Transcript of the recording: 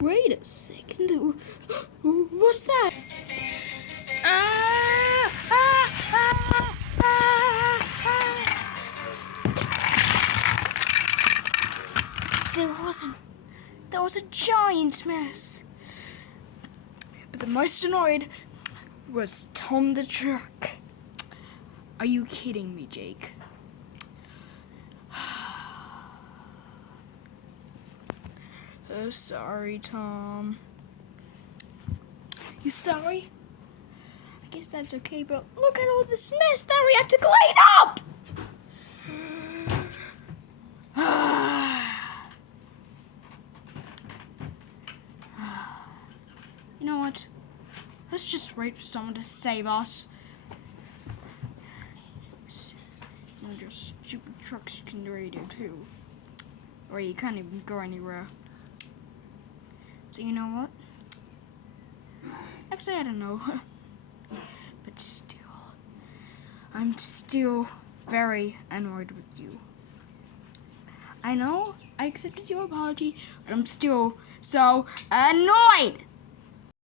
Wait a second. What's that? There was a giant mess. But the most annoyed was Tom the truck. Are you kidding me, Jake? Sorry, Tom. You sorry? I guess that's okay, but look at all this mess that we have to clean up! You know what? Let's just wait for someone to save us. One of your stupid trucks you can radio too. Or you can't even go anywhere. So you know what? Actually, I don't know. But still, I'm still very annoyed with you. I know I accepted your apology, but I'm still so annoyed!